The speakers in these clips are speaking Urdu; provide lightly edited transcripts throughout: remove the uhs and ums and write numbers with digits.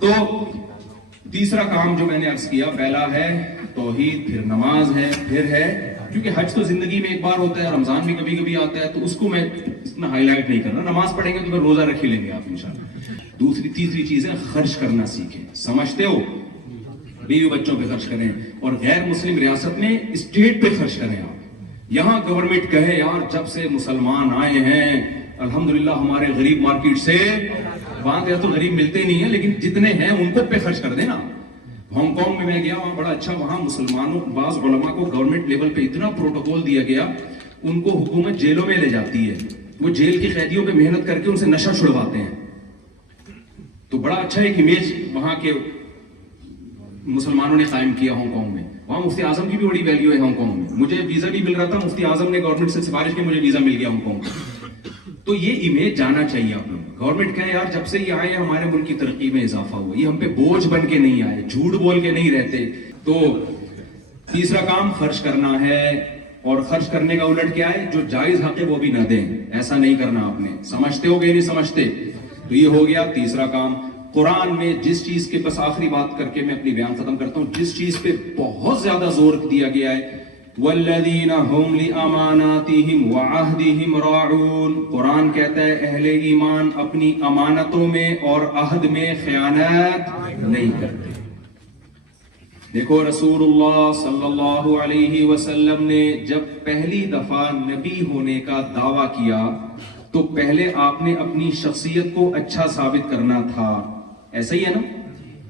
تو تیسرا کام جو میں نے عرض کیا، پہلا ہے توحید، پھر نماز ہے، پھر ہے، کیونکہ حج تو زندگی میں ایک بار ہوتا ہے، رمضان بھی کبھی کبھی آتا ہے، تو اس کو میں اتنا ہائی لائٹ نہیں کرنا. نماز پڑھیں گے تو پھر روزہ رکھ ہی لیں گے آپ انشاءاللہ. تیسری چیز ہے خرچ کرنا سیکھیں. سمجھتے ہو؟ بیوی بچوں پہ خرچ کریں، اور غیر مسلم ریاست میں اسٹیٹ پہ خرچ کریں. آپ یہاں گورنمنٹ کہے یار جب سے مسلمان آئے ہیں الحمدللہ ہمارے غریب مارکیٹ سے، وہاں تو غریب ملتے نہیں ہیں لیکن جتنے ہیں ان کو پہ خرچ کر دینا. ہانگ کانگ میں گیا، وہاں بڑا اچھا، وہاں مسلمانوں بعض علماء کو گورنمنٹ لیول پہ اتنا پروٹوکول دیا گیا، ان کو حکومت جیلوں میں لے جاتی ہے، وہ جیل کی قیدیوں پہ محنت کر کے ان سے نشہ چھڑواتے ہیں. تو بڑا اچھا ایک امیج وہاں کے مسلمانوں نے قائم کیا ہانگ کانگ میں. وہاں مفتی اعظم کی بھی بڑی ویلیو ہے ہانگ کانگ میں. مجھے ویزا بھی مل رہا تھا، مفتی اعظم نے گورنمنٹ سے سفارش کی، مجھے ویزا مل گیا ہانگ کانگ کا. تو یہ امیج جانا چاہیے آپ لوگ. گورنمنٹ کہے یار جب سے یہ آئے ہمارے ملک کی ترقی میں اضافہ ہوا، یہ ہم پہ بوجھ بن کے نہیں آئے، جھوٹ بول کے نہیں رہتے. تو تیسرا کام خرچ کرنا ہے، اور خرچ کرنے کا الٹ کیا ہے؟ جو جائز حق ہے وہ بھی نہ دیں. ایسا نہیں کرنا آپ نے. سمجھتے ہو کہ نہیں سمجھتے؟ تو یہ ہو گیا تیسرا کام. قرآن میں جس چیز کے، بس آخری بات کر کے میں اپنی بیان ختم کرتا ہوں، جس چیز پہ بہت زیادہ زور دیا گیا ہے وَالَّذِينَ هُمْ لِأَمَانَاتِهِمْ وَعَهْدِهِمْ رَاعُونَ. قرآن کہتا ہے اہل ایمان اپنی امانتوں میں اور عہد میں خیانت نہیں کرتے. دیکھو رسول اللہ صلی اللہ علیہ وسلم نے جب پہلی دفعہ نبی ہونے کا دعویٰ کیا تو پہلے آپ نے اپنی شخصیت کو اچھا ثابت کرنا تھا. ایسا ہی ہے نا؟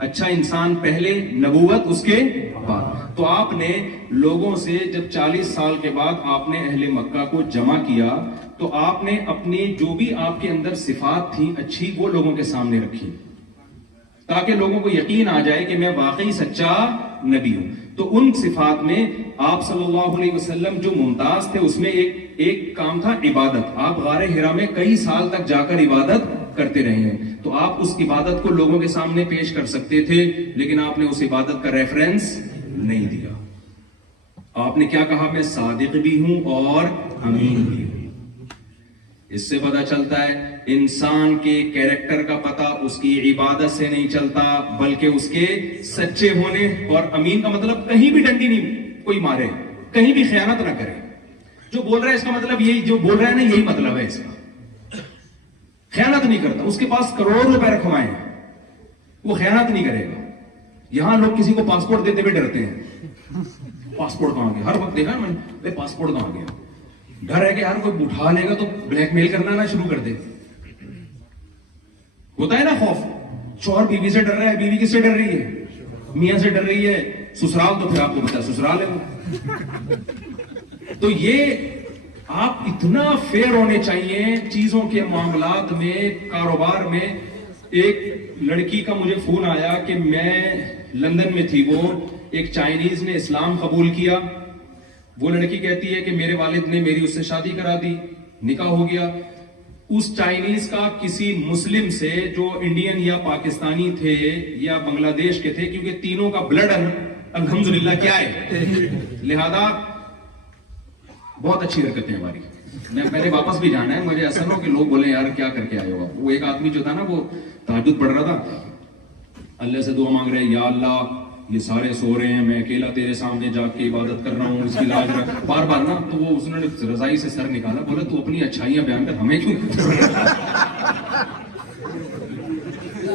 اچھا انسان پہلے، نبوت اس کے بعد. تو آپ نے لوگوں سے جب 40 سال کے بعد آپ نے اہل مکہ کو جمع کیا تو آپ نے اپنی جو بھی آپ کے اندر صفات تھیں اچھی، وہ لوگوں کے سامنے رکھی تاکہ لوگوں کو یقین آ جائے کہ میں واقعی سچا نبی ہوں. تو ان صفات میں آپ صلی اللہ علیہ وسلم جو ممتاز تھے، اس میں ایک کام تھا عبادت. آپ غار حرا میں کئی سال تک جا کر عبادت کرتے رہے ہیں، تو آپ اس عبادت کو لوگوں کے سامنے پیش کر سکتے تھے، لیکن آپ نے اس عبادت کا ریفرنس نہیں دیا. آپ نے کیا کہا؟ میں صادق بھی ہوں اور امین بھی ہوں. اس سے پتہ چلتا ہے انسان کے کیریکٹر کا پتہ اس کی عبادت سے نہیں چلتا بلکہ اس کے سچے ہونے. اور امین کا مطلب کہیں بھی ڈنڈی نہیں کوئی مارے، کہیں بھی خیانت نہ کرے. جو بول رہا ہے اس کا مطلب یہی، جو بول رہا ہے نا یہی مطلب ہے اس کا. خیانت نہیں کرتا. اس کے پاس کروڑ روپے رکھوائے ہیں، وہ خیانت نہیں کرے گا. یہاں لوگ کسی کو پاسپورٹ دیتے ہوئے ڈرتے ہیں. پاسپورٹ کہاں گیا؟ ہر وقت دیکھا میں نے، پاسپورٹ کہاں گیا؟ ڈر ہے کہ یار کوئی اٹھا لے گا تو بلیک میل کرنا نہ شروع کر دے. ہوتا ہے نا خوف. شوہر بیوی سے ڈر رہا ہے، بیوی کس سے ڈر رہی ہے؟ میاں سے ڈر رہی ہے. سسرال تو پھر آپ کو پتا ہے سسرال ہے وہ. تو یہ آپ اتنا فیئر ہونے چاہیے چیزوں کے معاملات میں، کاروبار میں. ایک لڑکی کا مجھے فون آیا کہ میں لندن میں تھی، وہ ایک چائنیز نے اسلام قبول کیا. وہ لڑکی کہتی ہے کہ میرے والد نے میری اس سے شادی کرا دی، نکاح ہو گیا. اس چائنیز کا کسی مسلم سے جو انڈین یا پاکستانی تھے یا بنگلہ دیش کے تھے، کیونکہ تینوں کا بلڈ الحمدللہ کیا ہے، لہذا بہت اچھی حرکتیں ہماری. میں نے واپس بھی جانا ہے. مجھے ایسا نہ ہو کہ لوگ بولیں یار کیا کر کے آئے ہو. وہ ایک آدمی جو تھا نا، وہ تہجد پڑھ رہا تھا، اللہ سے دعا مانگ رہے یا اللہ یہ سارے سو رہے ہیں، میں اکیلا تیرے سامنے جا کے عبادت کر رہا ہوں، اس کی لاج رکھ بار بار نا. تو وہ اس نے رضائی سے سر نکالا، بولا تو اپنی اچھائیاں بیان کر، ہمیں کیوں؟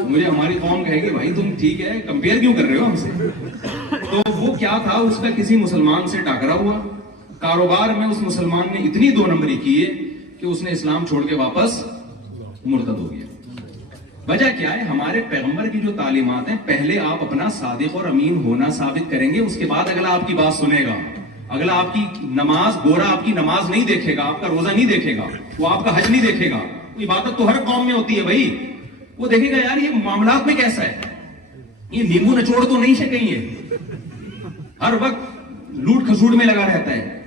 مجھے ہماری قوم کہے گی بھائی تم ٹھیک ہے، کمپیئر کیوں کر رہے ہو ہم سے؟ تو وہ کیا تھا، اس کا کسی مسلمان سے ٹاکرا ہوا. کاروبار میں اس مسلمان نے اتنی 2 نمبری کی ہے کہ اس نے اسلام چھوڑ کے واپس مرتد ہو گیا. وجہ کیا ہے؟ ہمارے پیغمبر کی جو تعلیمات ہیں، پہلے آپ اپنا صادق اور امین ہونا ثابت کریں گے، اس کے بعد اگلا آپ کی بات سنے گا. اگلا آپ کی نماز، گورا آپ کی نماز نہیں دیکھے گا، آپ کا روزہ نہیں دیکھے گا، وہ آپ کا حج نہیں دیکھے گا. عبادت تو ہر قوم میں ہوتی ہے بھائی. وہ دیکھے گا یار یہ معاملات میں کیسا ہے، یہ نیمبو نچوڑ تو نہیں ہے کہیں، یہ ہر وقت لوٹ کھسوٹ میں لگا رہتا ہے.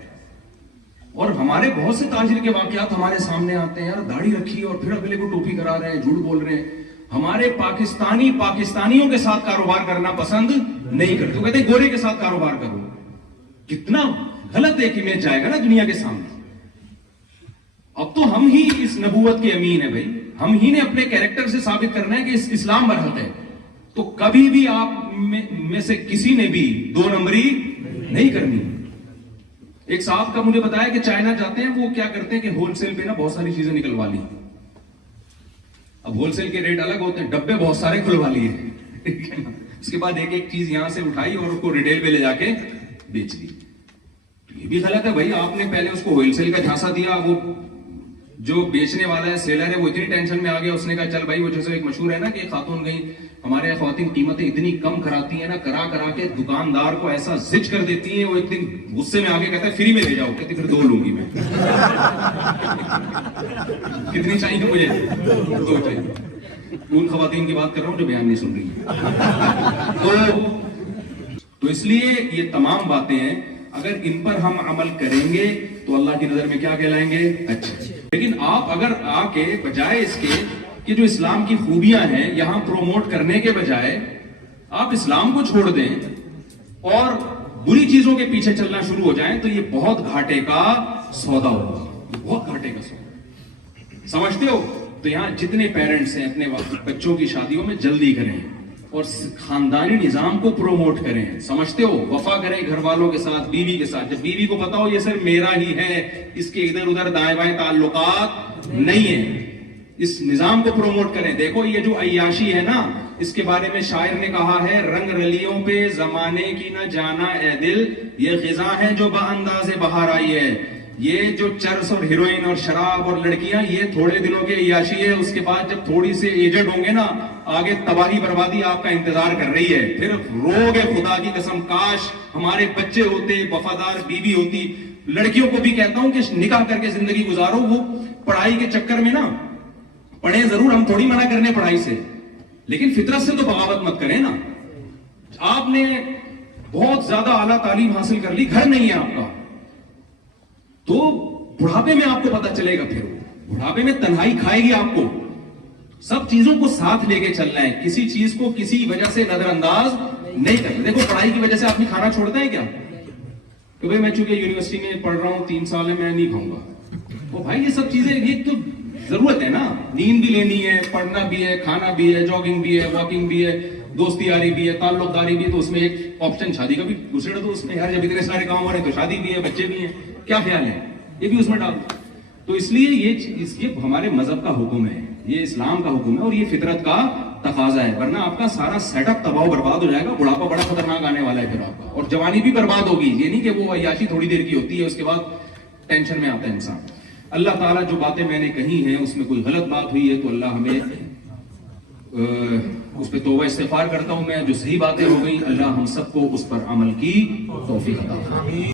اور ہمارے بہت سے تاجر کے واقعات ہمارے سامنے آتے ہیں، یار داڑھی رکھی اور پھر اگلے کو ٹوپی کرا رہے ہیں، جھوٹ بول رہے ہیں. ہمارے پاکستانیوں کے ساتھ کاروبار کرنا پسند نہیں کرتے. وہ کہتے ہیں گورے کے ساتھ کاروبار کرو. کتنا غلط ایک امیج جائے گا نا دنیا کے سامنے. اب تو ہم ہی اس نبوت کے امین ہیں بھائی. ہم ہی نے اپنے کیریکٹر سے ثابت کرنا ہے کہ اسلام برحق ہے. تو کبھی بھی آپ میں سے کسی نے بھی 2 نمبری نہیں کرنی. ایک صاحب کا مجھے بتایا کہ چائنا جاتے ہیں, وہ کیا کرتے ہیں کہ ہول سیل پہ نا بہت ساری چیزیں نکلوا لی. اب ہول سیل کے ریٹ الگ ہوتے ہیں, ڈبے بہت سارے کھلوا لیے, اس کے بعد ایک ایک چیز یہاں سے اٹھائی اور اس کو ریٹیل پہ لے جا کے بیچ دی. یہ بھی غلط ہے بھائی, آپ نے پہلے اس کو ہول سیل کا جھانسا دیا, وہ جو بیچنے والا ہے سیلر ہے وہ اتنی ٹینشن میں آ گیا, اس نے کہا چل بھائی, وہ جیسے ایک مشہور ہے نا کہ خاتون گئی, ہمارے یہاں خواتین قیمتیں اتنی کم کراتی ہیں نا, کرا کے دکاندار کو ایسا زج کر دیتی ہیں, وہ ایک دن غصے میں آگے کہتا ہے فری میں لے جاؤ, کہتی پھر 2 لوں گی میں. کتنی چاہیے مجھے؟ 2 چاہیے. ان خواتین کی بات کر رہا ہوں جو بیان نہیں سن رہی. تو اس لیے یہ تمام باتیں ہیں, اگر ان پر ہم عمل کریں گے تو اللہ کی نظر میں کیا کہلائیں گے؟ اچھے. لیکن آپ اگر آ کے بجائے اس کے کہ جو اسلام کی خوبیاں ہیں یہاں پروموٹ کرنے کے بجائے آپ اسلام کو چھوڑ دیں اور بری چیزوں کے پیچھے چلنا شروع ہو جائیں, تو یہ بہت گھاٹے کا سودا ہوگا, بہت گھاٹے کا سودا. سمجھتے ہو؟ تو یہاں جتنے پیرنٹس ہیں اپنے بچوں کی شادیوں میں جلدی کریں اور خاندانی نظام کو پروموٹ کریں. سمجھتے ہو؟ وفا کریں گھر والوں کے ساتھ, بیوی کے ساتھ. جب بیوی کو پتا ہو یہ صرف میرا ہی ہے, اس کے ادھر ادھر دائیں بائیں تعلقات نہیں ہیں, اس نظام کو پروموٹ کریں. دیکھو یہ جو عیاشی ہے نا, اس کے بارے میں شاعر نے کہا ہے, رنگ رلیوں پہ زمانے کی نہ جانا اے دل, یہ غذا ہے جو بانداز بہار آئی ہے. یہ جو چرس اور ہیروئن اور شراب اور لڑکیاں, یہ تھوڑے دنوں کے عیاشی ہے, اس کے بعد جب تھوڑی سے ایجڈ ہوں گے نا, آگے تباہی بربادی آپ کا انتظار کر رہی ہے. پھر روگے خدا کی قسم, کاش ہمارے بچے ہوتے, وفادار بیوی ہوتی. لڑکیوں کو بھی کہتا ہوں کہ نکاح کر کے زندگی گزارو, وہ پڑھائی کے چکر میں نا پڑھیں ضرور, ہم تھوڑی منع کرنے پڑھائی سے, لیکن فطرت سے تو بغاوت مت کریں نا. آپ نے بہت زیادہ اعلیٰ تعلیم حاصل کر لی, گھر نہیں ہے آپ کا, تو بڑھاپے میں آپ کو پتا چلے گا. پھر بڑھاپے میں تنہائی کھائے گی آپ کو. سب چیزوں کو ساتھ لے کے چلنا ہے, کسی چیز کو کسی وجہ سے نظر انداز نہیں کرنا. دیکھو پڑھائی کی وجہ سے آدمی کھانا چھوڑتا ہے کیا کہ بھائی میں چونکہ یونیورسٹی میں پڑھ رہا ہوں 3 سال ہے, میں نہیں کھاؤں گا. وہ بھائی یہ سب چیزیں یہ تو ضرورت ہے نا, نیند بھی لینی ہے, پڑھنا بھی ہے, کھانا بھی ہے, جاگنگ بھی ہے, واکنگ بھی ہے, دوستی یاری بھی ہے, تعلق داری بھی ہے. تو اس میں ایک آپشن شادی کا بھی دوسرے, تو اس میں یار جب اتنے سارے کام ہو رہے ہیں تو شادی بھی ہے, بچے بھی ہیں, کیا خیال ہے, یہ بھی اس میں ڈال. تو اس لیے یہ ہمارے مذہب کا حکم ہے, یہ اسلام کا حکم ہے اور یہ فطرت کا تقاضا ہے, ورنہ آپ کا سارا سیٹ اپ تباہ و برباد ہو جائے گا. بڑھاپا بڑا خطرناک آنے والا ہے پھر آپ کا, اور جوانی بھی برباد ہوگی. یہ نہیں کہ وہ عیاشی تھوڑی دیر کی ہوتی ہے, اس کے بعد ٹینشن میں آتا ہے انسان. اللہ تعالیٰ جو باتیں میں نے کہی ہیں اس میں کوئی غلط بات ہوئی ہے تو اللہ ہمیں اس پہ توبہ استغفار کرتا ہوں میں. جو صحیح باتیں ہو گئی اللہ ہم سب کو اس پر عمل کی توفیق عطا فرمائے.